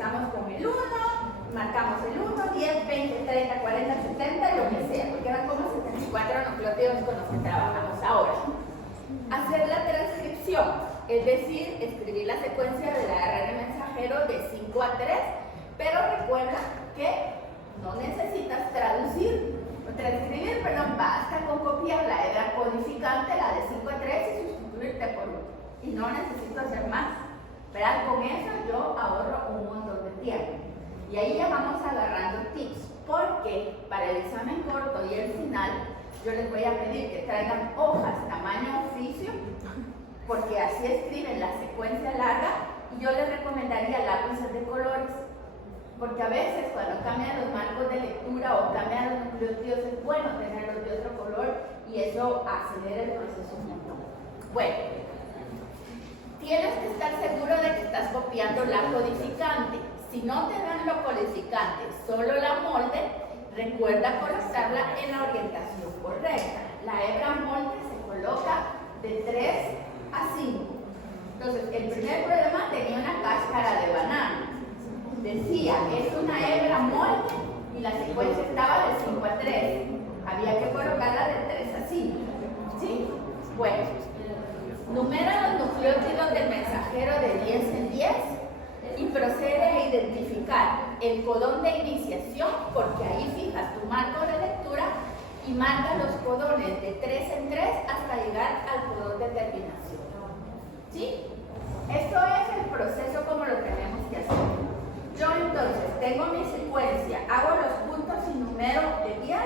empezamos con el 1, marcamos el 1, 10, 20, 30, 40, 70, lo que sea, porque eran como 74 nucleótidos con los que trabajamos ahora. Hacer la transcripción, es decir, escribir la secuencia del ARN mensajero de 5 a 3, pero recuerda que no necesitas transcribir, perdón, basta con copiar la hebra codificante, la de 5 a 3, y sustituirte por 1. Y no necesito hacer más. ¿Verdad? Con eso yo ahorro un montón de tiempo. Y ahí ya vamos agarrando tips, porque para el examen corto y el final, yo les voy a pedir que traigan hojas tamaño oficio, porque así escriben la secuencia larga, y yo les recomendaría lápices de colores. Porque a veces cuando cambian los marcos de lectura o cambian los nucleótidos es bueno tenerlos de otro color y eso acelera el proceso un montón. Bueno, tienes que estar seguro de que estás copiando la codificante. Si no te dan lo codificante, solo la molde, recuerda colocarla en la orientación correcta. La hebra molde se coloca de 3 a 5. Entonces, el primer problema tenía una cáscara de banana. Decía, es una hebra molde y la secuencia estaba de 5 a 3. Había que colocarla de 3 a 5. ¿Sí? Bueno, numera los nucleótidos del mensajero de 10 en 10 y procede a identificar el codón de iniciación, porque ahí fijas tu marco de lectura y marca los codones de 3 en 3 hasta llegar al codón de terminación. ¿Sí? Esto es el proceso como lo tenemos que hacer. Yo entonces tengo mi secuencia, hago los puntos y numero de 10,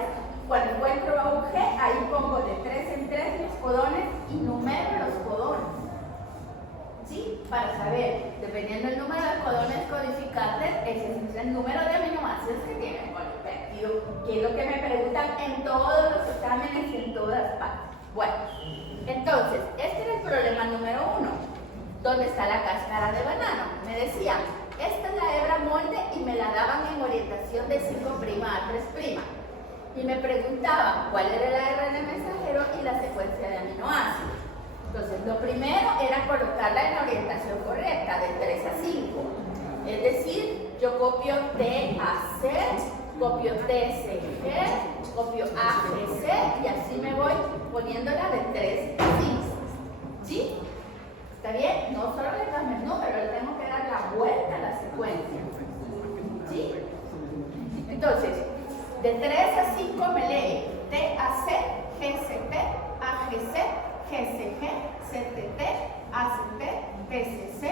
cuando encuentro a un G, ahí pongo de 3 en 3 mis codones y numero los codones. ¿Sí? Para saber, dependiendo del número de codones codificantes, ese es el número de aminoácidos que tiene el polipéptido, que es lo que me preguntan en todos los exámenes y en todas partes. Bueno, entonces, este era el problema número 1. ¿Dónde está la cáscara de banano? Me decían, esta es la hebra molde y me la daban en orientación de 5' a 3'. Y me preguntaban cuál era el ARN mensajero y la secuencia de aminoácidos. Entonces, lo primero era colocarla en la orientación correcta, de 3 a 5. Es decir, yo copio T a C, copio TCG, copio AGC y así me voy poniéndola de 3 a 5. ¿Sí? ¿Está bien? No solo le cambio el número, le tengo que dar la vuelta a la secuencia. ¿Sí? Entonces, de 3 a 5 me lee TAC, GCT, AGC, GCG, CTT, ACT, PCC,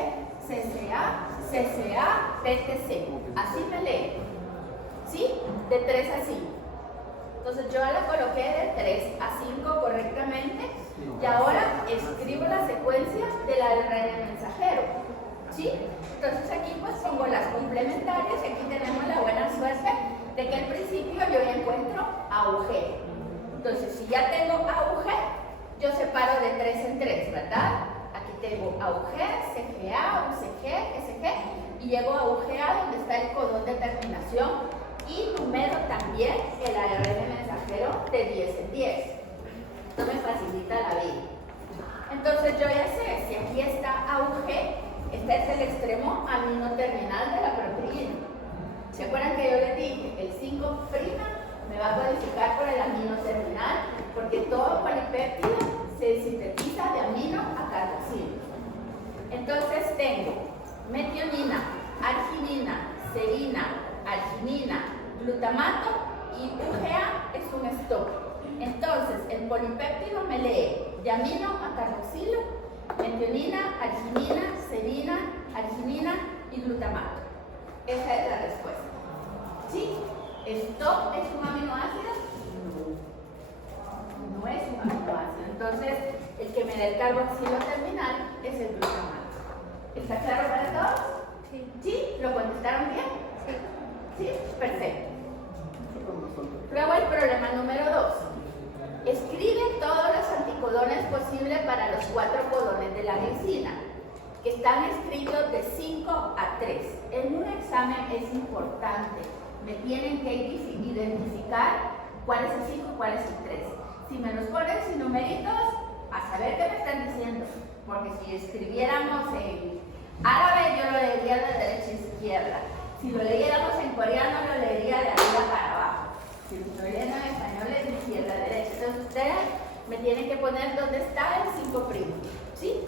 CCA, CCA, PTC. Así me lee. ¿Sí? De 3 a 5. Entonces yo ya la coloqué de 3 a 5 correctamente y ahora escribo la secuencia del ARN mensajero. ¿Sí? Entonces aquí pues pongo las complementarias y aquí tenemos la buena suerte de que al principio yo ya encuentro AUG. Entonces si ya tengo AUG, yo separo de 3 en 3, ¿verdad? Aquí tengo AUG, CGA, UCG, SG y llego a UGA donde está el codón de terminación y numero también el ARN mensajero de 10 en 10. Esto me facilita la vida. Entonces yo ya sé, si aquí está AUG, este es el extremo amino terminal de la proteína. ¿Se acuerdan que yo les dije? El 5' me va a codificar por el amino terminal, porque todo polipéptido se sintetiza de amino a carboxilo. Entonces tengo metionina, arginina, serina, arginina, glutamato y UGA es un stop. Entonces el polipéptido me lee de amino a carboxilo, metionina, arginina, serina, arginina y glutamato. Esa es la respuesta. ¿Sí? ¿Stop es un aminoácido? No es un aminoácido. Entonces el que me da el carboxilo terminal es el glutamato. ¿Está claro para todos? Sí. ¿Sí? ¿Lo contestaron bien? Sí. ¿Sí? Perfecto. Luego el problema número 2. Escribe todos los anticodones posibles para los 4 codones de la glicina, que están escritos de 5 a 3. En un examen es importante. Me tienen que identificar cuál es el 5 y cuál es el 3. Si me los ponen sin numeritos, a saber qué me están diciendo. Porque si escribiéramos en Árabe yo lo leería de derecha a izquierda. Si lo leyéramos en coreano, lo leería de arriba para abajo. Si lo estoy leyendo en español, es de izquierda a derecha. Entonces ustedes me tienen que poner dónde está el 5', ¿sí?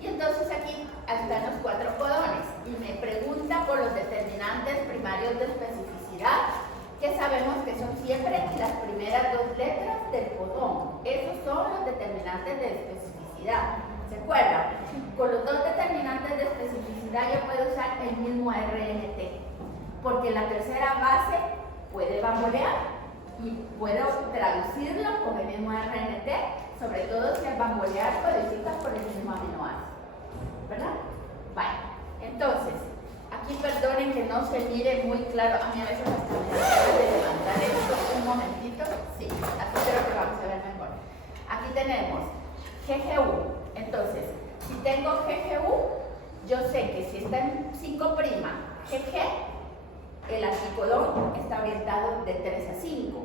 Y entonces aquí están los 4 codones. Y me pregunta por los determinantes primarios de especificidad, que sabemos que son siempre las primeras 2 letras del codón. Esos son los determinantes de especificidad. ¿Se acuerdan? Con los 2 determinantes de especificidad yo puedo usar el mismo RNT, porque la tercera base puede bambolear y puedo traducirlo con el mismo RNT, sobre todo si al bambolear codificas por el mismo aminoácido, ¿verdad? Vale, entonces, aquí perdonen que no se mire muy claro, a mí a veces hasta me da de levantar esto un momentito, sí, así creo que vamos a ver mejor. Aquí tenemos GGU. Entonces, si tengo GGU, yo sé que si está en 5', GG, el anticodón está orientado de 3 a 5.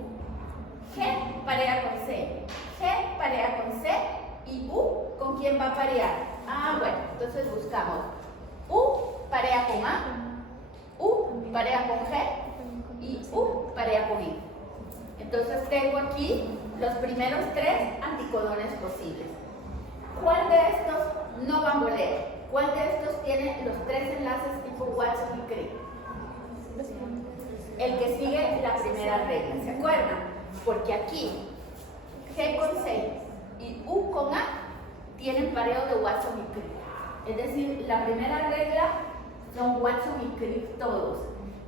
G parea con C, G parea con C y U, ¿con quién va a parear? Ah, bueno, entonces buscamos U parea con A, U parea con G y U parea con I. Entonces tengo aquí los primeros 3 anticodones posibles. ¿Cuál de estos no bambolea? ¿Cuál de estos tiene los 3 enlaces tipo Watson y Crick? El que sigue la primera regla, ¿se acuerdan? Porque aquí G con C y U con A tienen pareo de Watson y Crick. Es decir, la primera regla son Watson y Crick todos.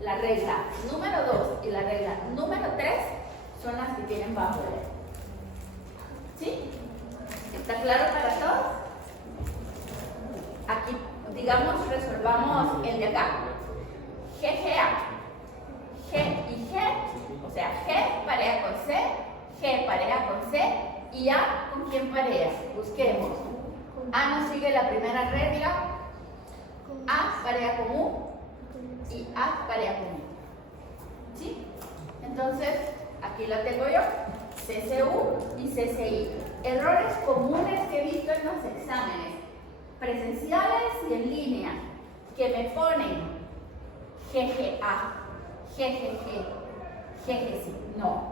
La regla número 2 y la regla número 3 son las que tienen bambolea. ¿Sí? ¿Está claro para todos? Aquí, digamos, resolvamos el de acá. GGA. G y G, o sea, G parea con C, G parea con C y A, ¿con quién parea? Busquemos. A nos sigue la primera regla, A parea con U y A parea con I. ¿Sí? Entonces, aquí la tengo yo, CCU y CCI. Errores comunes que he visto en los exámenes presenciales y en línea, que me ponen GGA, GGG, GGC, no,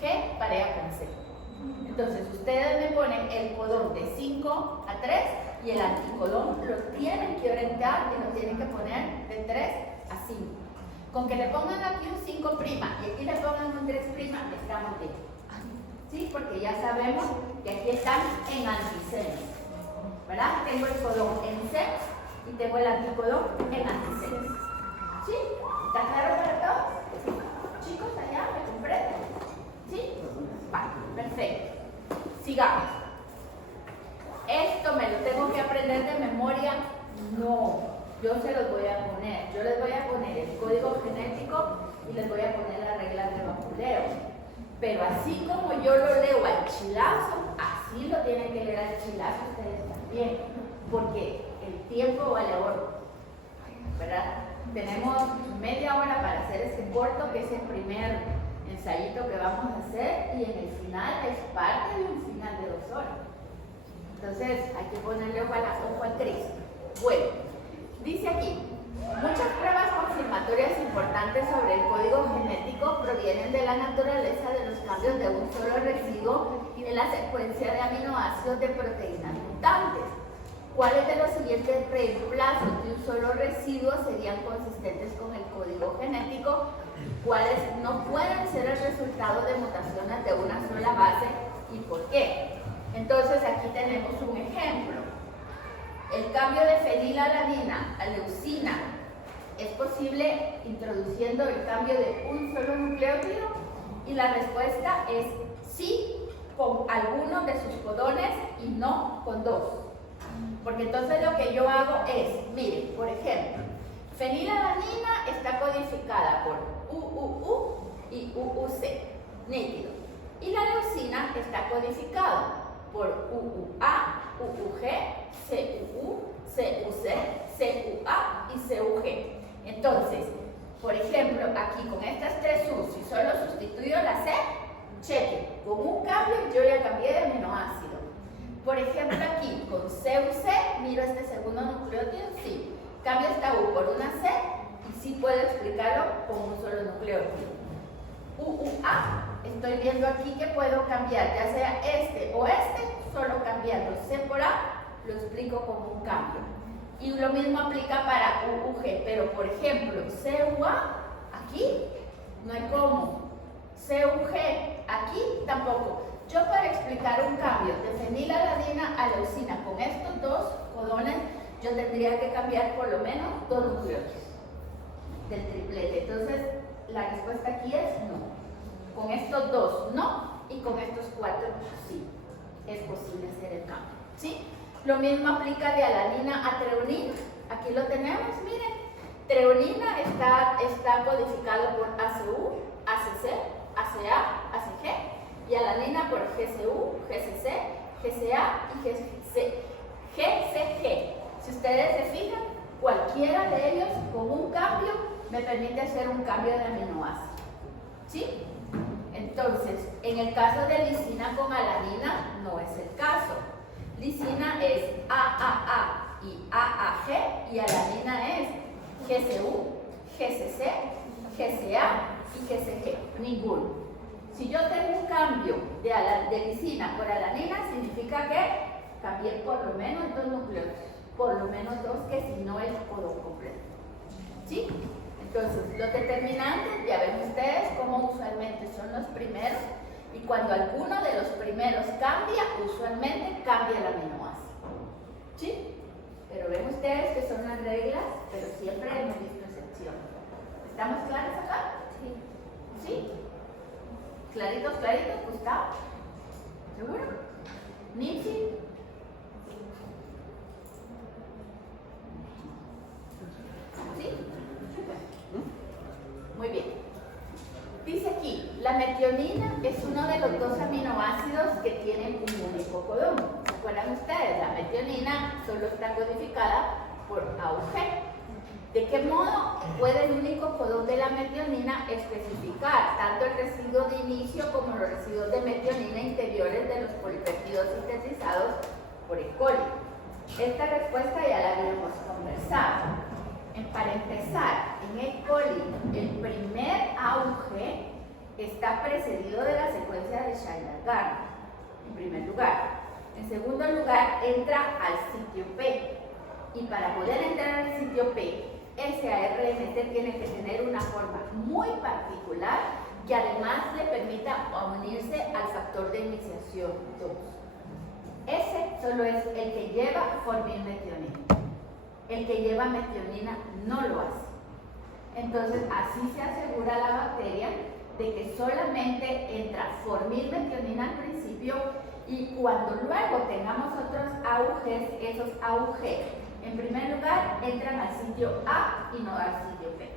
G parea con C. Entonces ustedes me ponen el codón de 5 a 3 y el anticodón lo tienen que orientar y lo tienen que poner de 3 a 5. Con que le pongan aquí un 5' y aquí le pongan un 3', estamos bien. ¿Sí? Porque ya sabemos que aquí están en antisenos, ¿verdad? Tengo el codón en C y tengo el anticodón en antisenos. ¿Sí? ¿Está claro para todos? Chicos, allá, ¿me comprenden? ¿Sí? Vale, perfecto. Sigamos. ¿Esto me lo tengo que aprender de memoria? No, yo se los voy a poner. Yo les voy a poner el código genético y les voy a poner las reglas de bamboleo. Pero así como yo lo leo al chilazo, así lo tienen que leer al chilazo ustedes también, porque el tiempo vale oro, ¿verdad? Tenemos media hora para hacer este corto, que es el primer ensayito que vamos a hacer, y en el final es parte de un final de 2 horas. Entonces hay que ponerle ojo al Cristo. Bueno, dice aquí, muchas pruebas confirmatorias importantes sobre el código genético provienen de la naturaleza de los cambios de un solo residuo en la secuencia de aminoácidos de proteínas mutantes. ¿Cuáles de los siguientes reemplazos de un solo residuo serían consistentes con el código genético? ¿Cuáles no pueden ser el resultado de mutaciones de una sola base y por qué? Entonces aquí tenemos un ejemplo. El cambio de fenilalanina a leucina es posible introduciendo el cambio de un solo nucleótido, y la respuesta es sí con alguno de sus codones y no con 2. Porque entonces lo que yo hago es, miren, por ejemplo, fenilalanina está codificada por UUU y UUC, nítido. Y la leucina está codificada por UUA, UUG, CUU, CUC, CUA y CUG. Entonces, por ejemplo, aquí con estas 3 U, si solo sustituyo la C, cheque, con un cambio yo ya cambié de aminoácido. Por ejemplo, aquí con CUC, miro este segundo nucleótido? Sí. Cambio esta U por una C y sí puedo explicarlo con un solo nucleótido. UUA, estoy viendo aquí que puedo cambiar, ya sea este o este, solo cambiando C por A, lo explico como un cambio. Y lo mismo aplica para UUG, pero por ejemplo, CUA, aquí no hay cómo. CUG, aquí tampoco. Yo para explicar un cambio de fenilalanina a leucina con estos dos codones, yo tendría que cambiar por lo menos 2 nucleótidos del triplete. Entonces, la respuesta aquí es no. Con estos 2 no, y con estos 4 sí. Es posible hacer el cambio. ¿Sí? Lo mismo aplica de alanina a treonina. Aquí lo tenemos, miren. Treonina está codificado por ACU, ACC, ACA, ACG. Y alanina por GCU, GCC, GCA y GCG. Si ustedes se fijan, cualquiera de ellos con un cambio me permite hacer un cambio de aminoácido. ¿Sí? Entonces, en el caso de lisina con alanina, no es el caso. Lisina es AAA y AAG y alanina es GCU, GCC, GCA y GCG. Ninguno. Si yo tengo un cambio de lisina por alanina, significa que cambié por lo menos 2 nucleótidos, por lo menos 2, que si no es codón completo. ¿Sí? Entonces, los determinantes, ya ven ustedes cómo usualmente son los primeros, y cuando alguno de los primeros cambia, usualmente cambia el aminoácido. ¿Sí? Pero ven ustedes que son las reglas, pero siempre hemos visto excepciones. ¿Estamos claros acá? Sí. ¿Sí? ¿Claritos, Gustavo? ¿Seguro? ¿Nietzsche? ¿Sí? Muy bien. Dice aquí, la metionina es uno de los 2 aminoácidos que tienen un único codón. ¿Se acuerdan ustedes? La metionina solo está codificada por AUG. ¿De qué modo puede el único codón de la metionina especificar tanto el residuo de inicio como los residuos de metionina interiores de los polipéptidos sintetizados por E. coli? Esta respuesta ya la habíamos conversado. Para empezar, en E. coli, el primer AUG está precedido de la secuencia de Schindler-Gardner, en primer lugar. En segundo lugar, entra al sitio P. Y para poder entrar al sitio P, ese ARNT tiene que tener una forma muy particular que además le permita unirse al factor de iniciación 2. Ese solo es el que lleva formilmetionina. El que lleva metionina no lo hace. Entonces, así se asegura la bacteria de que solamente entra formilmetionina al principio y cuando luego tengamos otros AUGs, esos AUG en primer lugar entran al sitio A y no al sitio B,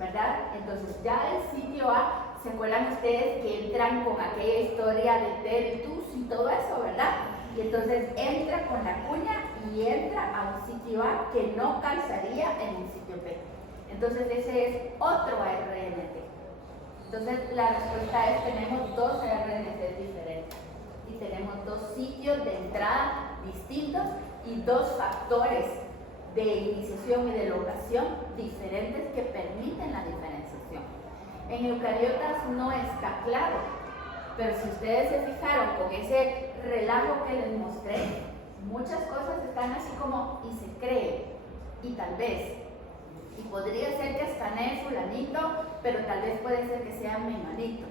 ¿verdad? Entonces ya el sitio A, ¿se acuerdan ustedes que entran con aquella historia de Teritus y todo eso, verdad? Y entonces entra con la cuña y entra a un sitio A que no calzaría en un sitio B. Entonces ese es otro ARNT. Entonces la respuesta es: tenemos 2 ARNT diferentes y tenemos 2 sitios de entrada distintos y 2 factores de iniciación y de locación diferentes que permiten la diferenciación. En eucariotas no está claro, pero si ustedes se fijaron con ese relajo que les mostré, muchas cosas están así como y se cree, y tal vez, y podría ser que escanee fulanito, pero tal vez puede ser que sea menganito,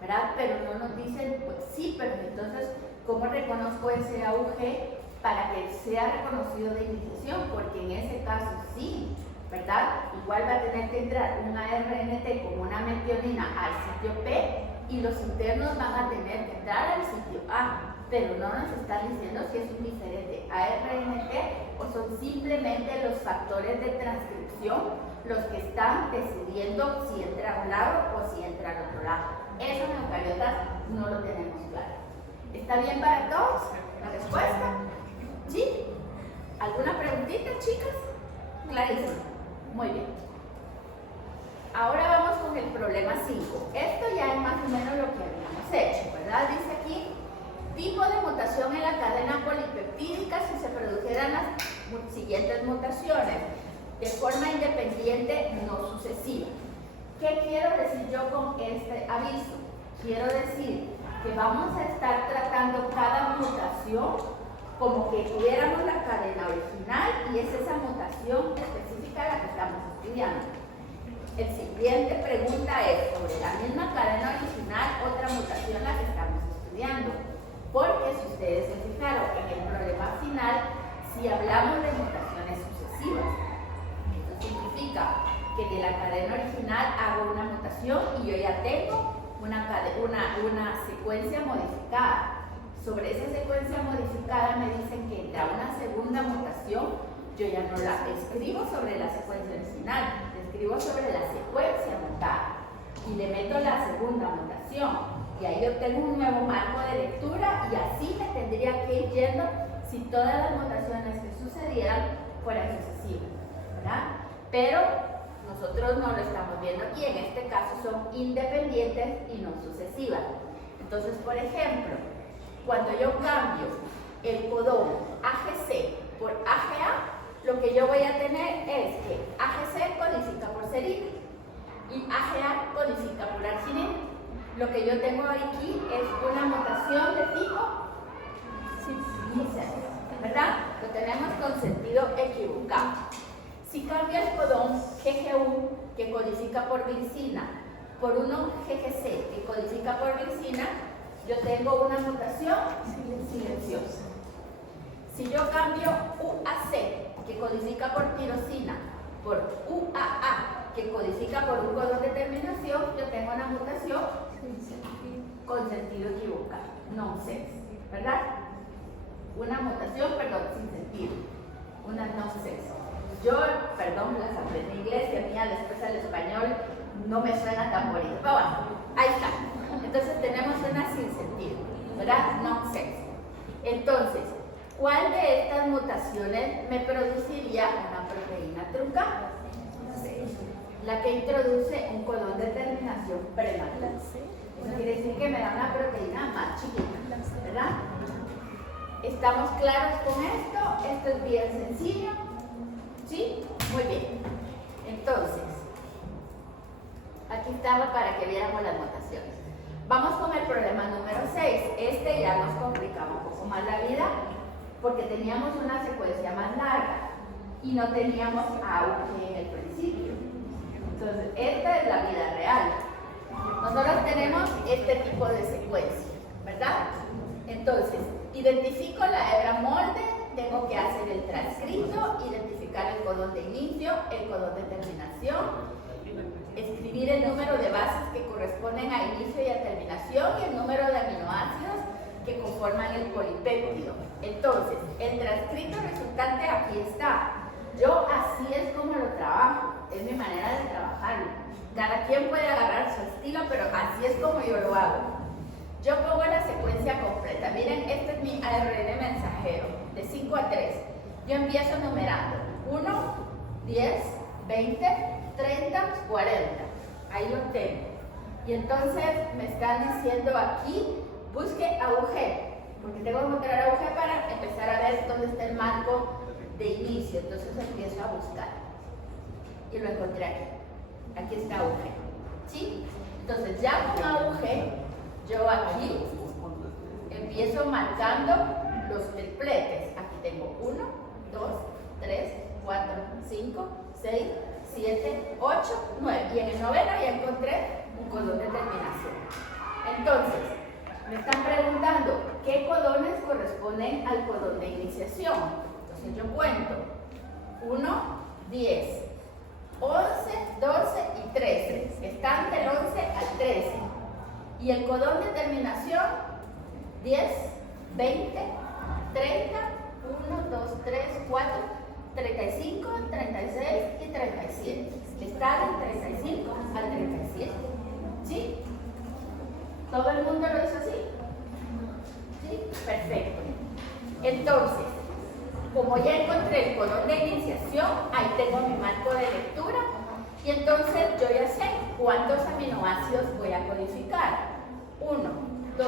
¿verdad? Pero no nos dicen, pues sí, pero entonces, ¿cómo reconozco ese AUG para que sea reconocido de iniciación? Porque en ese caso sí, ¿verdad? Igual va a tener que entrar un ARNT como una metionina al sitio P y los internos van a tener que entrar al sitio A, pero no nos están diciendo si es un diferente ARNT o son simplemente los factores de transcripción los que están decidiendo si entra a un lado o si entra al otro lado. Eso en eucariotas no lo tenemos claro. ¿Está bien para todos la respuesta? ¿Sí? ¿Alguna preguntita, chicas? Clarísimo. Muy bien. Ahora vamos con el problema 5. Esto ya es más o menos lo que habíamos hecho, ¿verdad? Dice aquí, tipo de mutación en la cadena polipeptídica si se produjeran las siguientes mutaciones de forma independiente no sucesiva. ¿Qué quiero decir yo con este aviso? Quiero decir que vamos a estar tratando cada mutación como que tuviéramos la cadena original y es esa mutación específica la que estamos estudiando. El siguiente pregunta es sobre la misma cadena original, otra mutación la que estamos estudiando. Porque si ustedes se fijaron en el problema final, si hablamos de mutaciones sucesivas, esto significa que de la cadena original hago una mutación y yo ya tengo una secuencia modificada. Sobre esa secuencia modificada me dicen que entra una segunda mutación, yo ya no la escribo sobre la secuencia original, la escribo sobre la secuencia mutada y le meto la segunda mutación. Y ahí obtengo un nuevo marco de lectura y así me tendría que ir yendo si todas las mutaciones que sucedieran fueran sucesivas, ¿verdad? Pero nosotros no lo estamos viendo aquí, en este caso son independientes y no sucesivas. Entonces, por ejemplo, cuando yo cambio el codón AGC por AGA, lo que yo voy a tener es que AGC codifica por serina y AGA codifica por arginina. Lo que yo tengo aquí es una mutación de tipo ¿verdad? Lo tenemos con sentido equivocado. Si cambio el codón GGU, que codifica por glicina, por uno GGC, que codifica por glicina, yo tengo una mutación silenciosa. Si yo cambio UAC, que codifica por tirosina, por UAA, que codifica por un codón de terminación, yo tengo una mutación con sentido equivocado, nonsense, ¿verdad? Una mutación, perdón, sin sentido, una nonsense. Yo, perdón, las aprendí en inglés y a mí después al español no me suena tan bonito. Pero bueno, ahí está. Entonces tenemos una sin sentido, ¿verdad? Nonsense. Entonces, ¿cuál de estas mutaciones me produciría una proteína truncada? La que introduce un codón de terminación prematura. Eso quiere decir que me da una proteína más chiquita, ¿verdad? ¿Estamos claros con esto? Esto es bien sencillo. ¿Sí? Muy bien. Entonces, aquí estaba para que viéramos las mutaciones. Vamos con el problema número 6. Este ya nos complicaba un poco más la vida porque teníamos una secuencia más larga y no teníamos auge en el principio. Entonces, esta es la vida real. Nosotros tenemos este tipo de secuencia, ¿verdad? Entonces, identifico la hebra molde, tengo que hacer el transcrito, identificar el codón de inicio, el codón de terminación, escribir el número de bases que corresponden a inicio y a terminación y el número de aminoácidos que conforman el polipéptido. Entonces, el transcrito resultante aquí está. Yo así es como lo trabajo, es mi manera de trabajarlo. Cada quien puede agarrar su estilo, pero así es como yo lo hago. Yo pongo la secuencia completa. Miren, este es mi ARN mensajero, de 5 a 3. Yo empiezo numerando 1, 10, 20, 30, 40. Ahí lo tengo. Y entonces me están diciendo aquí, busque AUG, porque tengo que encontrar AUG para empezar a ver dónde está el marco de inicio. Entonces empiezo a buscar. Y lo encontré aquí. Aquí está AUG. ¿Sí? Entonces ya con AUG, yo aquí empiezo marcando los tripletes. Aquí tengo 1, 2, 3, 4, 5, 6, 7, 8, 9. Y en el noveno ya encontré un codón de terminación. Entonces, me están preguntando qué codones corresponden al codón de iniciación. Entonces yo cuento 1, 10, 11, 12 y 13. Están del 11 al 13. Y el codón de terminación 10, 20, 30, 1, 2, 3, 4, 35, 36 y 37. Está del 35 al 37. ¿Sí? ¿Todo el mundo lo hizo así? ¿Sí? Perfecto. Entonces, como ya encontré el codón de iniciación, ahí tengo mi marco de lectura y entonces yo ya sé cuántos aminoácidos voy a codificar. 1, 2,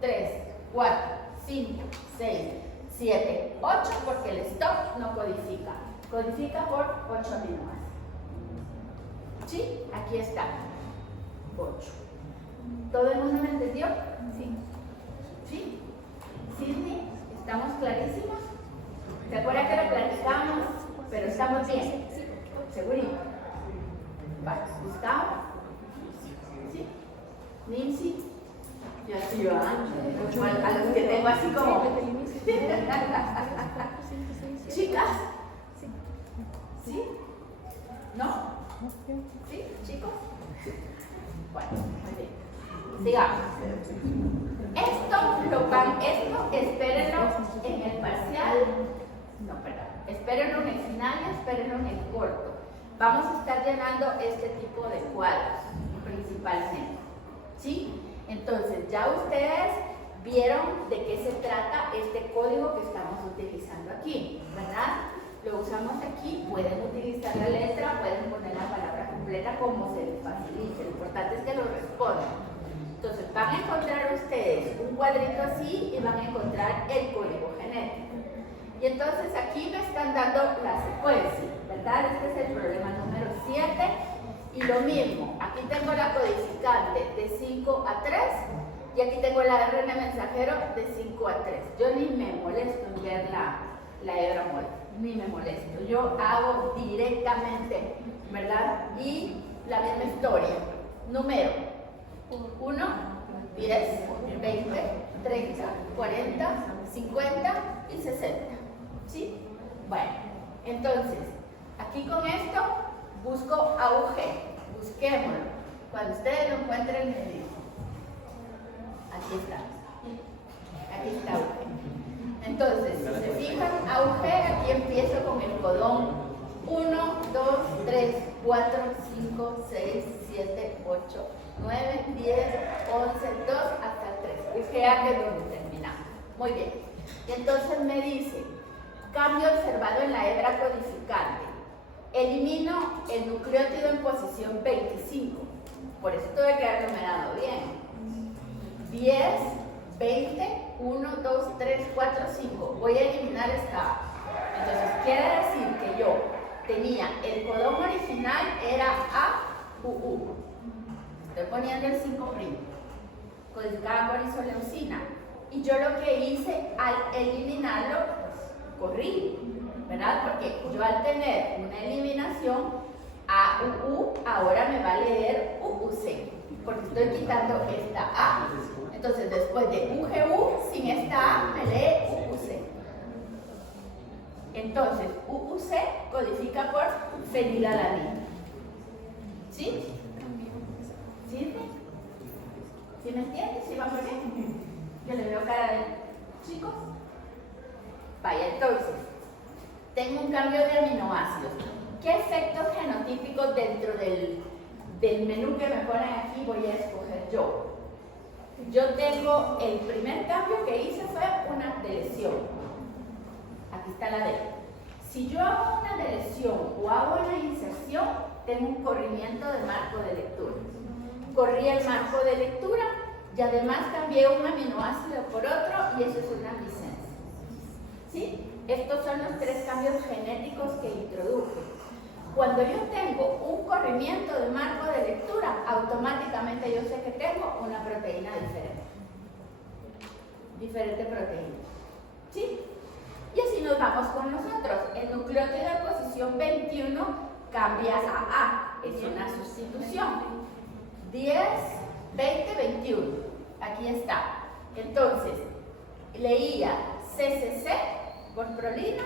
3, 4, 5, 6, 7, 8 porque el stop no codifica. Codifica por 8 aminoácidos. ¿Sí? Aquí está. 8. ¿Todo el mundo me entendió? Sí. ¿Sí? ¿Sí? ¿Estamos clarísimos? ¿Se acuerdan que lo platicamos? Pero estamos bien. ¿Segurito? ¿Vale? ¿Gustavo? ¿Sí? ¿Nancy? Y así va. A los que tengo así como... ¿Chicas? ¿Sí? ¿No? ¿Sí? ¿Chicos? Bueno, muy bien. Sigamos. Esto espérenlo en el parcial. No, perdón. Espérenlo en el final y espérenlo en el corto. Vamos a estar llenando este tipo de cuadros, principalmente. ¿Sí? Entonces, ya ustedes vieron de qué se trata este código que estamos utilizando aquí, ¿verdad? Lo usamos aquí, pueden utilizar la letra, pueden poner la palabra completa como se les facilite. Lo importante es que lo respondan. Entonces, van a encontrar ustedes un cuadrito así y van a encontrar el código genético. Y entonces aquí me están dando la secuencia, ¿verdad? Este es el problema número 7. Y lo mismo, aquí tengo la codificante de 5 a 3 y aquí tengo el ARN mensajero de 5 a 3. Yo ni me molesto en ver la hebra muerta, ni me molesto. Yo hago directamente, ¿verdad? Y la misma historia. Número 1, 10, 20, 30, 40, 50 y 60. ¿Sí? Bueno, entonces, aquí con esto busco AUG. Busquémoslo. Cuando ustedes lo encuentren, me dicen. Aquí está. Aquí está AUG. Entonces, si se fijan, AUG, aquí empiezo con el codón 1, 2, 3, 4, 5, 6, 7, 8, 9, 10, 11, 2 hasta el 3. UGA, que es donde terminamos. Muy bien. Y entonces me dice, cambio observado en la hebra codificante. Elimino el nucleótido en posición 25. Por eso tuve que haberlo numerado bien. 10, 20, 1, 2, 3, 4, 5.'Voy a eliminar esta A. Entonces quiere decir que yo tenía el codón original era AUU. Estoy poniendo el 5', codificada por isoleucina. Y yo lo que hice al eliminarlo, pues corrí, ¿verdad? Porque yo al tener una eliminación, AUU ahora me va a leer UUC, porque estoy quitando esta A. Entonces después de UGU, sin esta A, me lee UUC. Entonces, UUC codifica por fenilalanina. ¿Sí? ¿Sí? ¿Sí me entiendes? ¿Sí vamos bien? Yo le veo cara de chicos. Vaya, entonces, tengo un cambio de aminoácidos. ¿Qué efectos genotípicos dentro del menú que me ponen aquí voy a escoger yo? Yo tengo, el primer cambio que hice fue una deleción. Aquí está la D. Si yo hago una deleción o hago una inserción, tengo un corrimiento de marco de lectura. Corrí el marco de lectura y además cambié un aminoácido por otro y eso es una licencia. ¿Sí? Estos son los 3 cambios genéticos que introduje. Cuando yo tengo un corrimiento de marco de lectura, automáticamente yo sé que tengo una proteína diferente. Diferente proteína. ¿Sí? Y así nos vamos con nosotros. El nucleótido de posición 21 cambia a A. Es una sustitución. 10, 20, 21. Aquí está. Entonces, leía CCC por prolina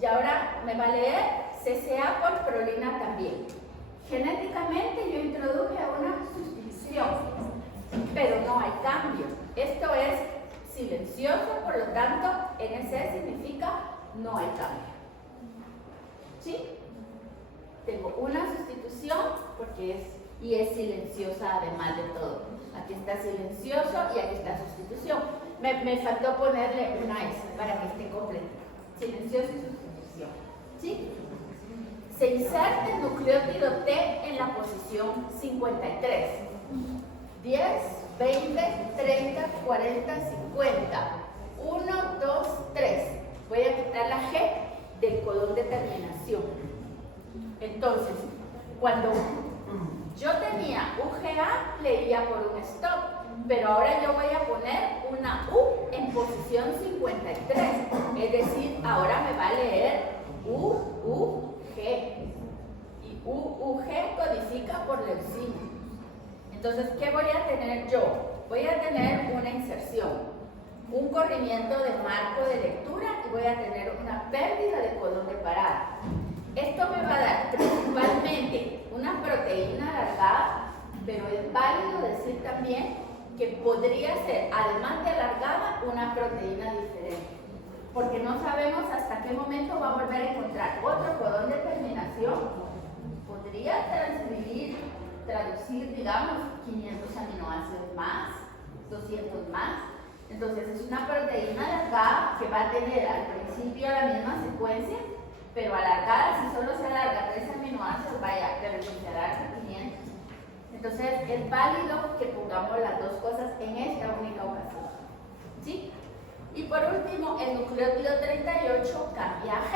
y ahora me va a leer CCA por prolina también. Genéticamente yo introduje una sustitución, pero no hay cambio. Esto es silencioso, por lo tanto, NC significa no hay cambio. ¿Sí? Tengo una sustitución porque es silenciosa además de todo. Aquí está silencioso y aquí está sustitución. Me faltó ponerle una S para que esté completa. Silencioso y sustitución. ¿Sí? Se inserta el nucleótido T en la posición 53. 10, 20, 30, 40, 50. 1, 2, 3. Voy a quitar la G del codón de terminación. Entonces, cuando yo tenía UGA, leía por un stop, pero ahora yo voy a poner una U en posición 53, es decir, ahora me va a leer UG, y UG codifica por leucina. Entonces, ¿qué voy a tener yo? Voy a tener una inserción, un corrimiento de marco de lectura y voy a tener una pérdida de codón de parada. Esto me va a dar principalmente una proteína alargada, pero es válido decir también que podría ser, además de alargada, una proteína diferente. Porque no sabemos hasta qué momento va a volver a encontrar otro codón de terminación. Podría traducir, digamos, 500 aminoácidos más, 200 más. Entonces es una proteína alargada que va a tener al principio la misma secuencia, pero alargada, si solo se alarga 3 aminoácidos, vaya, debe considerarse 500. Entonces es válido que pongamos las dos cosas en esta única ocasión. ¿Sí? Y por último, el nucleótido 38 cambia a G.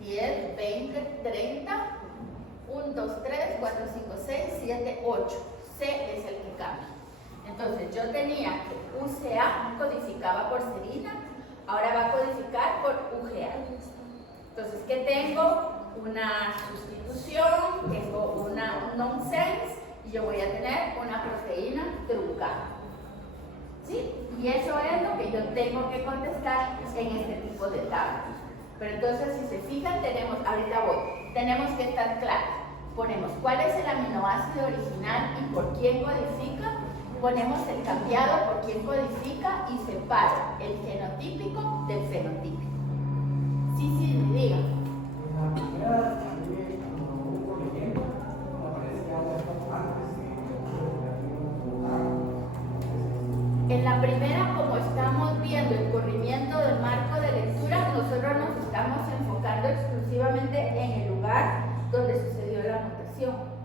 10, 20, 30, 1, 2, 3, 4, 5, 6, 7, 8. C es el que cambia. Entonces yo tenía que UCA codificaba por serina, ahora va a codificar por UGA. Entonces, ¿qué tengo? Una sustitución, tengo un nonsense y yo voy a tener una proteína truncada. ¿Sí? Y eso es lo que yo tengo que contestar en este tipo de tablas. Pero entonces, si se fijan, tenemos que estar claros. Ponemos cuál es el aminoácido original y por quién codifica. Ponemos el cambiado por quién codifica y separo el genotípico del fenotípico. Sí, me digan. En la primera, como estamos viendo el corrimiento del marco de lectura, nosotros nos estamos enfocando exclusivamente en el lugar donde sucedió la mutación.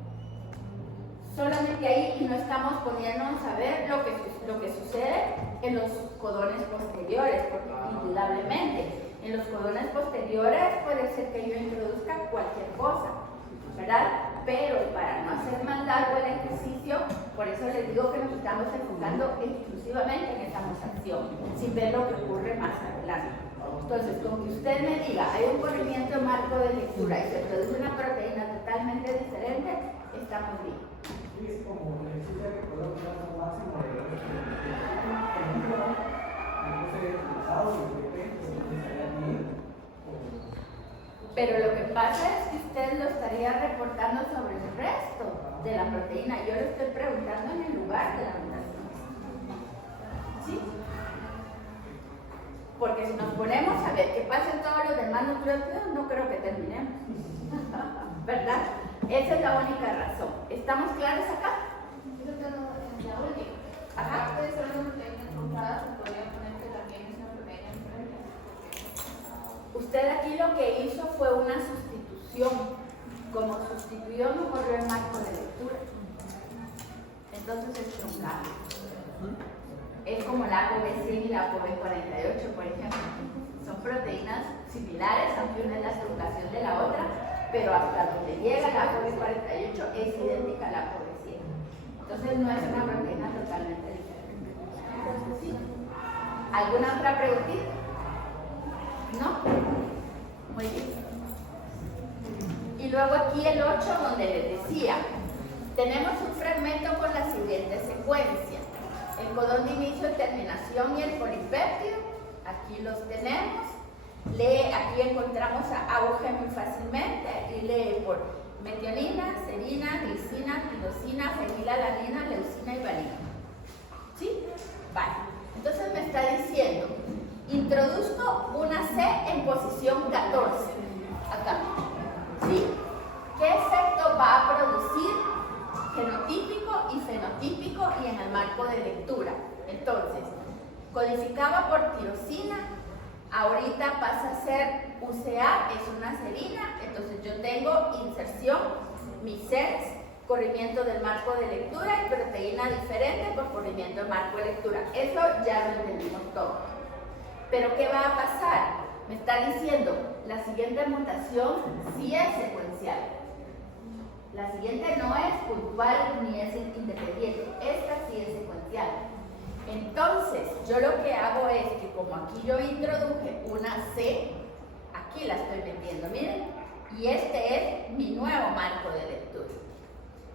Solamente ahí, y no estamos poniéndonos a ver lo que sucede en los codones posteriores, porque indudablemente en los codones posteriores puede ser que yo introduzca cualquier cosa, ¿verdad? Pero para no hacer más largo el ejercicio, por eso les digo que nos estamos enfocando exclusivamente en esa mutación, sin ver lo que ocurre más adelante. Entonces, con que usted me diga, hay un corrimiento de marco de lectura y se produce una proteína totalmente diferente, estamos bien. Es como le decía que podemos dar un máximo de pero lo que pasa es que usted lo estaría reportando sobre el resto de la proteína. Yo le estoy preguntando en el lugar de la mutación. ¿Sí? Porque si nos ponemos a ver qué pasa en todos los demás nucleótidos, no creo que terminemos. ¿Verdad? Esa es la única razón. ¿Estamos claros acá? La última. Ajá. Puede ser una proteína truncada, se podría poner que también es una proteína diferente. Usted aquí lo que hizo fue una sustitución. Como sustituyó, no corrió el marco de lectura. Entonces es truncado. Es como la ApoB100 y la ApoB48, por ejemplo. Son proteínas similares, aunque una es la truncación de la otra, pero hasta donde llega la ApoB48 es idéntica a la ApoB100. Entonces no es una proteína totalmente diferente. ¿Sí? ¿Alguna otra preguntita? ¿No? Muy bien. Y luego aquí el 8, donde les decía, tenemos un fragmento con la siguiente secuencia. El codón de inicio, terminación y el polipéptido. Aquí los tenemos. Aquí encontramos a AUG muy fácilmente y lee por metionina, serina, glicina, tirosina, fenilalanina, leucina y valina. ¿Sí? Vale. Entonces me está diciendo, introduzco una C en posición 14. Acá. ¿Sí? ¿Qué efecto va a producir genotípico y fenotípico y en el marco de lectura? Entonces, codificaba por tirosina, ahorita pasa a ser UCA, es una serina, entonces yo tengo inserción, misens, corrimiento del marco de lectura y proteína diferente por corrimiento del marco de lectura. Eso ya lo entendimos todo. Pero ¿qué va a pasar? Me está diciendo, la siguiente mutación sí es secuencial. La siguiente no es puntual ni es independiente. Esta sí es secuencial. Entonces, yo lo que hago es que como aquí yo introduje una C, aquí la estoy metiendo, miren, y este es mi nuevo marco de lectura.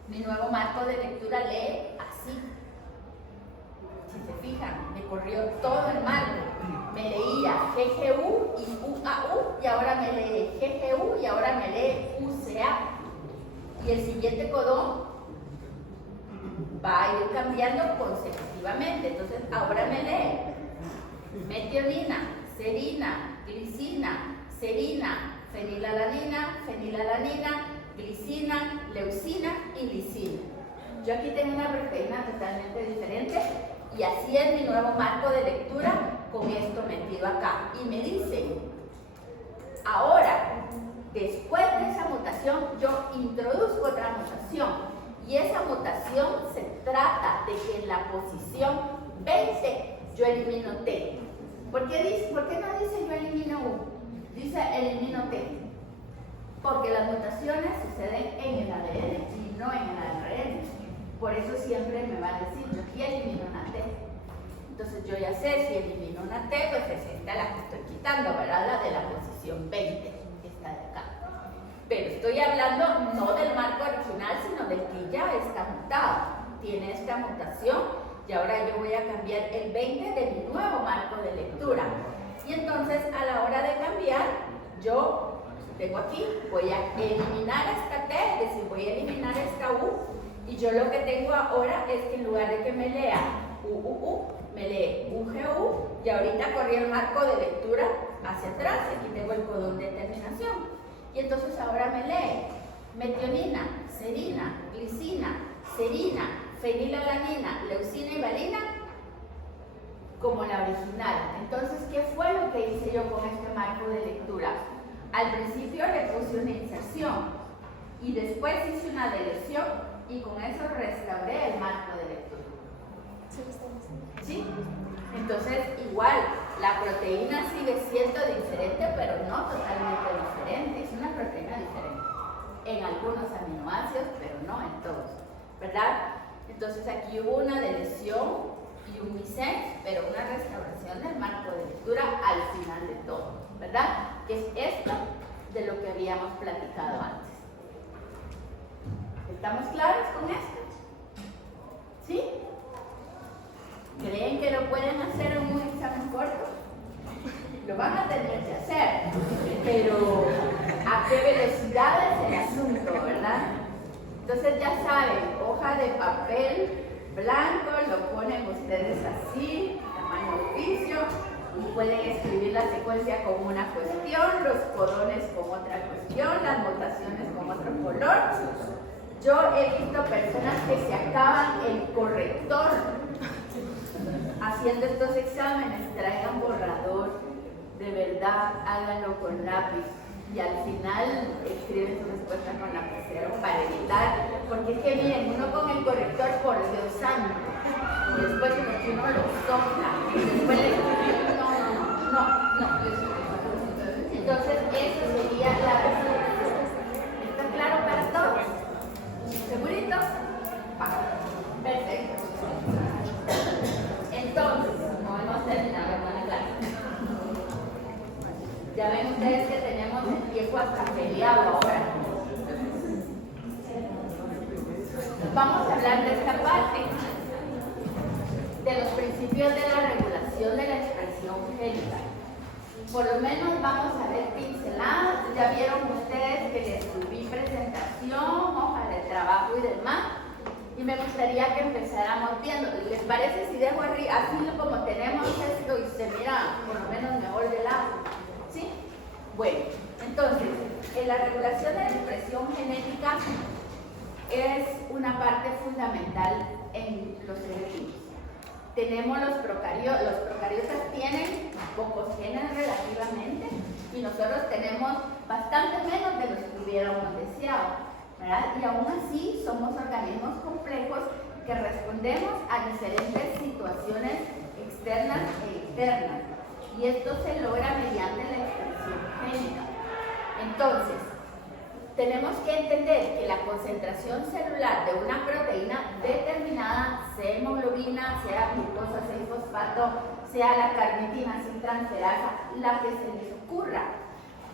Mi nuevo marco de lectura lee así. Si se fijan, me corrió todo el marco. Me leía GGU y UAU, y ahora me lee GGU y ahora me lee UCA. Y el siguiente codón va a ir cambiando consecutivamente. Entonces, ahora me lee metionina, serina, glicina, serina, fenilalanina, glicina, leucina y lisina. Yo aquí tengo una proteína totalmente diferente y así es mi nuevo marco de lectura con esto metido acá. Y me dicen, ahora, después de esa mutación, yo introduzco otra mutación. Y esa mutación se trata de que en la posición 20 yo elimino T. ¿Por qué no dice yo elimino U? Dice elimino T. Porque las mutaciones suceden en el ADN y no en el ARN. Por eso siempre me va a decir, yo aquí elimino una T. Entonces yo ya sé si elimino una T, pues es esta la que estoy quitando, ¿verdad? La de la posición 20, esta de acá. Pero estoy hablando no del marco original, sino del que ya está mutado. Tiene esta mutación y ahora yo voy a cambiar el 20 de mi nuevo marco de lectura. Y entonces a la hora de cambiar, yo tengo aquí, voy a eliminar esta T, es decir, voy a eliminar esta U. Y yo lo que tengo ahora es que en lugar de que me lea UUU, me lee UGU. Y ahorita corrí el marco de lectura hacia atrás, aquí tengo el codón de terminación. Y entonces ahora me lee metionina, serina, glicina, serina, fenilalanina, leucina y valina como la original. Entonces, ¿qué fue lo que hice yo con este marco de lectura? Al principio le puse una inserción y después hice una deleción y con eso restauré el marco de lectura. ¿Sí? Entonces, igual, la proteína sigue siendo diferente, pero no totalmente diferente. Es una proteína diferente en algunos aminoácidos, pero no en todos, ¿verdad? Entonces, aquí hubo una deleción y un missense, pero una restauración del marco de lectura al final de todo, ¿verdad? Que es esto de lo que habíamos platicado antes. ¿Estamos claros con esto? ¿Sí? ¿Creen que lo pueden hacer en un examen corto? Lo van a tener que hacer, pero ¿a qué velocidad es el asunto, verdad? Entonces ya saben, hoja de papel blanco, lo ponen ustedes así, tamaño oficio, y pueden escribir la secuencia con una cuestión, los codones con otra cuestión, las mutaciones con otro color. Yo he visto personas que se acaban el corrector haciendo estos exámenes. Traigan borrador, de verdad, háganlo con lápiz y al final escriben su respuesta con lapicero para evitar, porque es que miren, uno con el corrector, por Dios santo, y después uno lo sopla, y después le escribe, no. Entonces, eso sería la resolución. ¿Está claro para todos? ¿Seguritos? Perfecto. Entonces, no hemos terminado con la clase. Ya ven ustedes que tenemos el tiempo hasta peleado ahora. Vamos a hablar de esta parte, de los principios de la regulación de la expresión génica. Por lo menos vamos a ver pinceladas. Ya vieron ustedes que les subí presentación, hoja de trabajo y demás. Y me gustaría que empezáramos viendo. ¿Les parece si dejo así como tenemos esto y se mira por lo menos mejor de lado? ¿Sí? Bueno, entonces, en la regulación de la expresión genética es una parte fundamental en los seres vivos. Tenemos los procariotas. Los procariotas tienen pocos genes relativamente y nosotros tenemos bastante menos de los que hubiéramos deseado, ¿verdad? Y aún así somos organismos complejos que respondemos a diferentes situaciones externas e internas. y esto se logra mediante la expresión génica. Entonces, tenemos que entender que la concentración celular de una proteína determinada, sea hemoglobina, sea glucosa, sea fosfato, sea la carnitina sin transferasa, la que se les ocurra,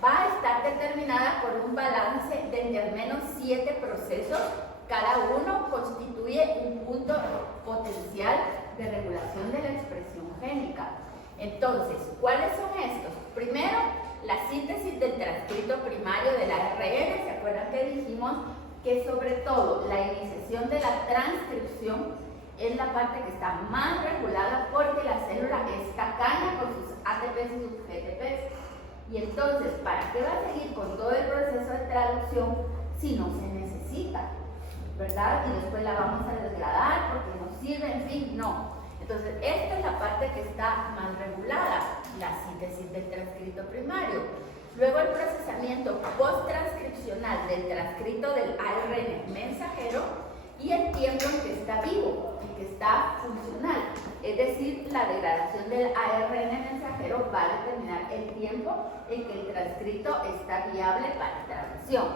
va a estar determinada por un balance de al menos 7 procesos. Cada uno constituye un punto potencial de regulación de la expresión génica. Entonces, ¿cuáles son estos? Primero, la síntesis del transcrito primario del ARN. ¿Se acuerdan que dijimos que sobre todo la iniciación de la transcripción es la parte que está más regulada porque la célula es tacaña con sus ATPs y sus GTPs? Y entonces, ¿para qué va a seguir con todo el proceso de traducción si no se necesita? ¿Verdad? Y después la vamos a desgradar porque nos sirve, en fin, no. Entonces, esta es la parte que está más regulada, la síntesis del transcrito primario. Luego el procesamiento post-transcripcional del transcrito del ARN mensajero y el tiempo en que está vivo, en que está funcional. Es decir, la degradación del ARN mensajero va a determinar el tiempo en que el transcrito está viable para traducción.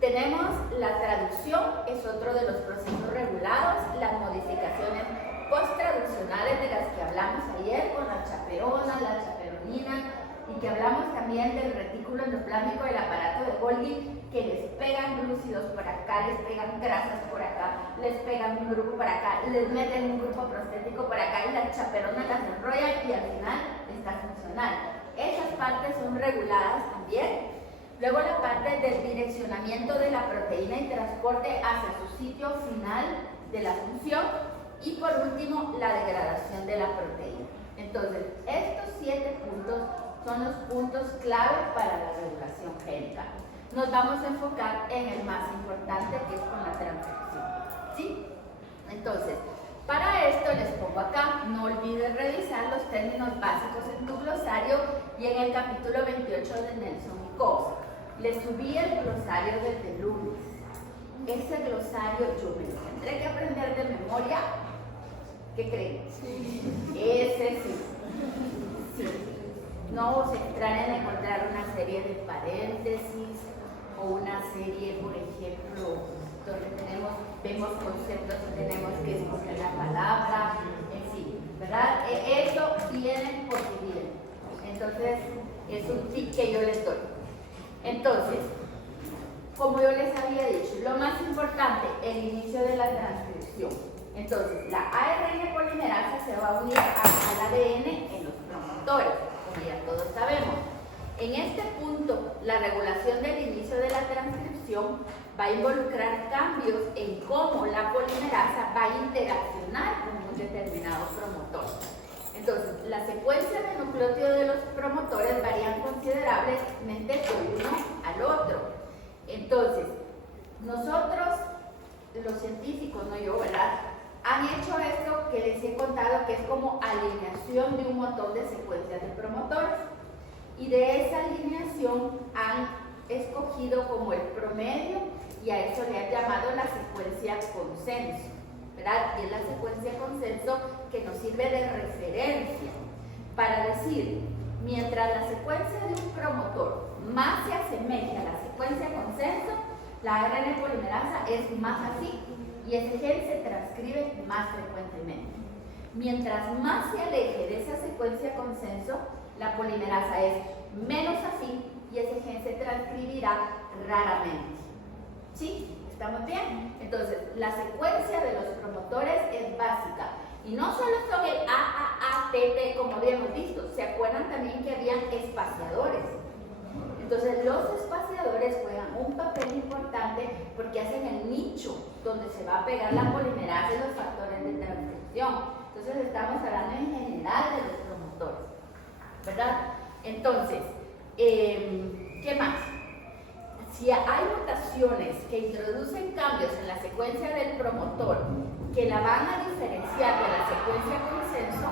Tenemos la traducción, es otro de los procesos regulados, las modificaciones post-traduccionales de las que hablamos ayer con la chaperona, la chaperonina, y que hablamos también del retículo endoplámico del aparato de Golgi, que les pegan glúcidos por acá, les pegan grasas por acá, les pegan un grupo por acá, les meten un grupo prostético por acá y la chaperona las enrolla y al final está funcional. Esas partes son reguladas también. Luego la parte del direccionamiento de la proteína y transporte hacia su sitio final de la función. Y por último, la degradación de la proteína. Entonces, estos 7 puntos son los puntos clave para la regulación génica. Nos vamos a enfocar en el más importante, que es con la transcripción. ¿Sí? Entonces, para esto les pongo acá, no olvides revisar los términos básicos en tu glosario y en el capítulo 28 de Nelson y Cox. Les subí el glosario desde el lunes. Ese glosario yo me lo tendré que aprender de memoria. ¿Qué creen? Sí. Ese sí. Sí. No se extrañen en encontrar una serie de paréntesis o una serie, por ejemplo, donde vemos conceptos y tenemos que escoger la palabra, en fin, ¿verdad? Eso viene porque viene. Entonces, es un tip que yo les doy. Entonces, como yo les había dicho, lo más importante, el inicio de la transcripción. Entonces, la ARN polimerasa se va a unir al ADN en los promotores, como ya todos sabemos. En este punto, la regulación del inicio de la transcripción va a involucrar cambios en cómo la polimerasa va a interaccionar con un determinado promotor. Entonces, la secuencia de nucleótido de los promotores varían considerablemente de uno al otro. Entonces, nosotros, los científicos, no yo, ¿verdad?, han hecho esto que les he contado, que es como alineación de un montón de secuencias de promotores. Y de esa alineación han escogido como el promedio y a eso le han llamado la secuencia consenso, ¿verdad? Y es la secuencia consenso que nos sirve de referencia para decir, mientras la secuencia de un promotor más se asemeja a la secuencia consenso, la ARN polimerasa es más así y ese gen se transcribe más frecuentemente. Mientras más se aleje de esa secuencia consenso, la polimerasa es menos afín y ese gen se transcribirá raramente. ¿Sí? ¿Estamos bien? Entonces, la secuencia de los promotores es básica. Y no solo son el AAATT, como habíamos visto, ¿se acuerdan también que habían espaciadores? Entonces, los espaciadores juegan un papel importante porque hacen el nicho donde se va a pegar la polimerasa y los factores de transcripción. Entonces, estamos hablando en general de los promotores, ¿verdad? Entonces, ¿qué más? Si hay mutaciones que introducen cambios en la secuencia del promotor que la van a diferenciar de la secuencia consenso,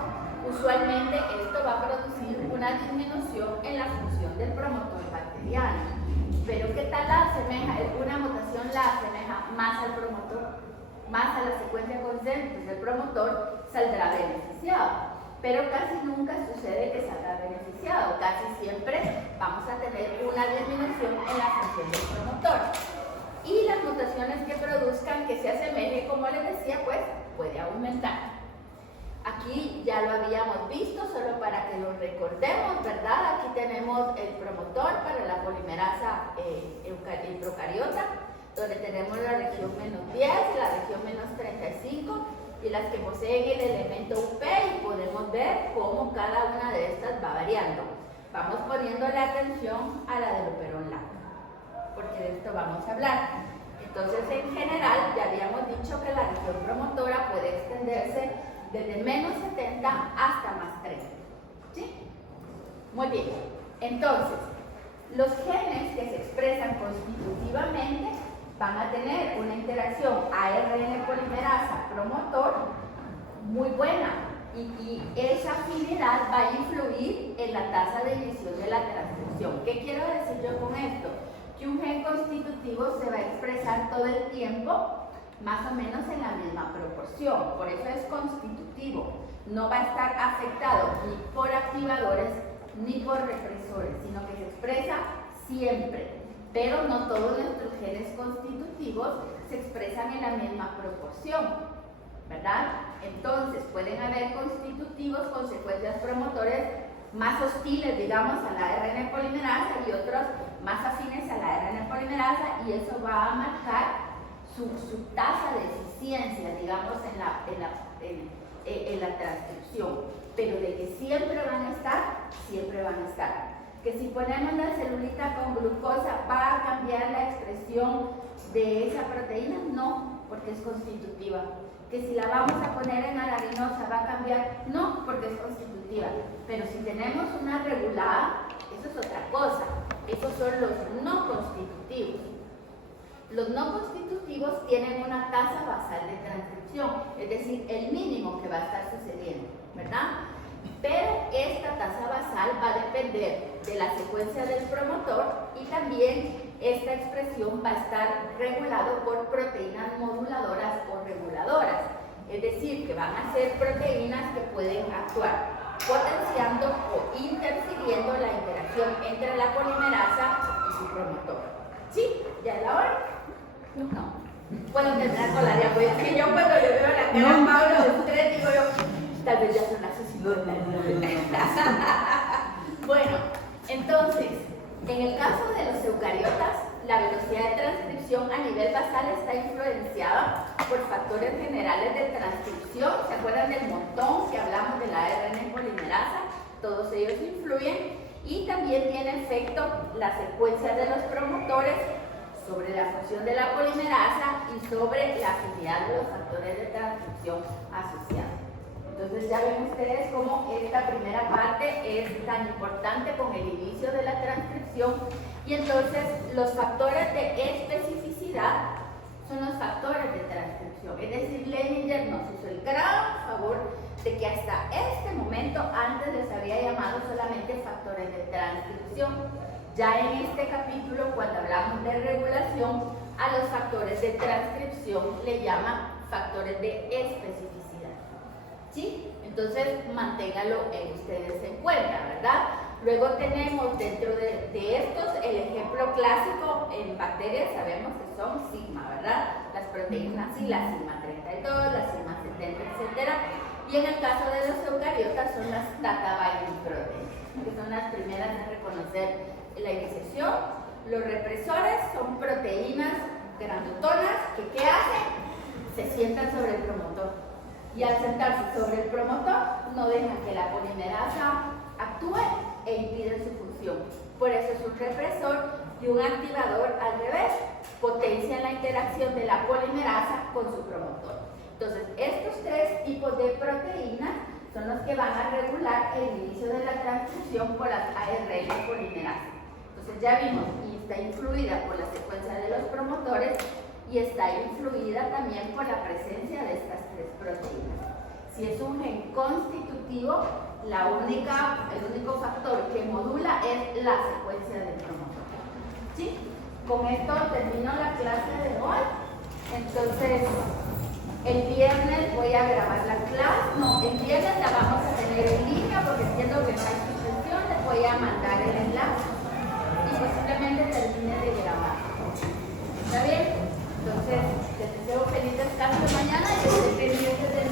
usualmente esto va a producir una disminución en la función del promotor bacteriano. Pero ¿qué tal la asemeja? Una mutación la asemeja más al promotor, más a la secuencia consenso, entonces el promotor saldrá beneficiado. pero casi nunca sucede que salga beneficiado. Casi siempre vamos a tener una disminución en la función del promotor. Y las mutaciones que produzcan que se asemeje, como les decía, pues puede aumentar. Aquí ya lo habíamos visto, solo para que lo recordemos, ¿verdad? Aquí tenemos el promotor para la polimerasa procariota, donde tenemos la región -10, la región -35 y las que poseen el elemento UP, y podemos ver cómo cada una de estas va variando. Vamos poniendo la atención a la del operón lacto, porque de esto vamos a hablar. Entonces, en general, ya habíamos dicho que la región promotora puede extenderse desde -70 hasta +30. ¿Sí? Muy bien. Entonces, los genes que se expresan constitutivamente van a tener una interacción ARN polimerasa promotor muy buena, y esa afinidad va a influir en la tasa de inhibición de la transcripción. ¿Qué quiero decir yo con esto? Que un gen constitutivo se va a expresar todo el tiempo más o menos en la misma proporción, por eso es constitutivo. No va a estar afectado ni por activadores ni por represores, sino que se expresa siempre, pero no todos nuestros genes constitutivos se expresan en la misma proporción, ¿verdad? Entonces pueden haber constitutivos con secuencias promotores más hostiles, digamos, a la ARN polimerasa, y otros más afines a la ARN polimerasa, y eso va a marcar su tasa de eficiencia, digamos, en la transcripción. Pero de que siempre van a estar, siempre van a estar. Que si ponemos la celulita con glucosa, ¿va a cambiar la expresión de esa proteína? No, porque es constitutiva. Que si la vamos a poner en alarinosa, ¿va a cambiar? No, porque es constitutiva. Pero si tenemos una regulada, eso es otra cosa. Esos son los no constitutivos. Los no constitutivos tienen una tasa basal de transcripción, es decir, el mínimo que va a estar sucediendo, ¿verdad? Pero esta tasa basal va a depender de la secuencia del promotor, y también esta expresión va a estar regulado por proteínas moduladoras o reguladoras, es decir, que van a ser proteínas que pueden actuar potenciando o interfiriendo la interacción entre la polimerasa y su promotor. ¿Sí? ¿Ya es la hora? No. Puedo terminar con la diapositiva. Es que yo cuando yo veo la cara de Pablo de ustedes, digo yo, tal vez ya son las 50. Bueno, entonces, en el caso de los eucariotas, la velocidad de transcripción a nivel basal está influenciada por factores generales de transcripción. ¿Se acuerdan del montón que hablamos de la ARN polimerasa? Todos ellos influyen, y también tiene efecto la secuencia de los promotores sobre la función de la polimerasa y sobre la afinidad de los factores de transcripción asociados. Entonces ya ven ustedes cómo esta primera parte es tan importante con el inicio de la transcripción. Y entonces los factores de especificidad son los factores de transcripción. Es decir, Leninger nos hizo el gran favor de que hasta este momento antes les había llamado solamente factores de transcripción. Ya en este capítulo, cuando hablamos de regulación, a los factores de transcripción le llaman factores de especificidad. ¿Sí? Entonces, manténgalo en ustedes en cuenta, ¿verdad? Luego tenemos dentro de estos el ejemplo clásico en bacterias, sabemos que son sigma, ¿verdad? Las proteínas y la sigma 32, la sigma 70, etc. Y en el caso de los eucariotas son las data binding proteins, que son las primeras en reconocer la iniciación. Los represores son proteínas grandotonas que ¿qué hacen? Se sientan sobre el promotor, y al sentarse sobre el promotor no dejan que la polimerasa actúe e impiden su función. Por eso es un represor, y un activador al revés potencia la interacción de la polimerasa con su promotor. Entonces, estos tres tipos de proteínas son los que van a regular el inicio de la transcripción por las ARN polimerasa. Entonces ya vimos, y está influida por la secuencia de los promotores, y está influida también por la presencia de estas tres proteínas. Si es un gen constitutivo, el único factor que modula es la secuencia del promotor. ¿Sí? Con esto termino la clase de hoy. Entonces, El viernes voy a grabar la clase, no, el viernes la vamos a tener en línea porque entiendo que no hay suspensión, les voy a mandar el enlace y posiblemente termine de grabar.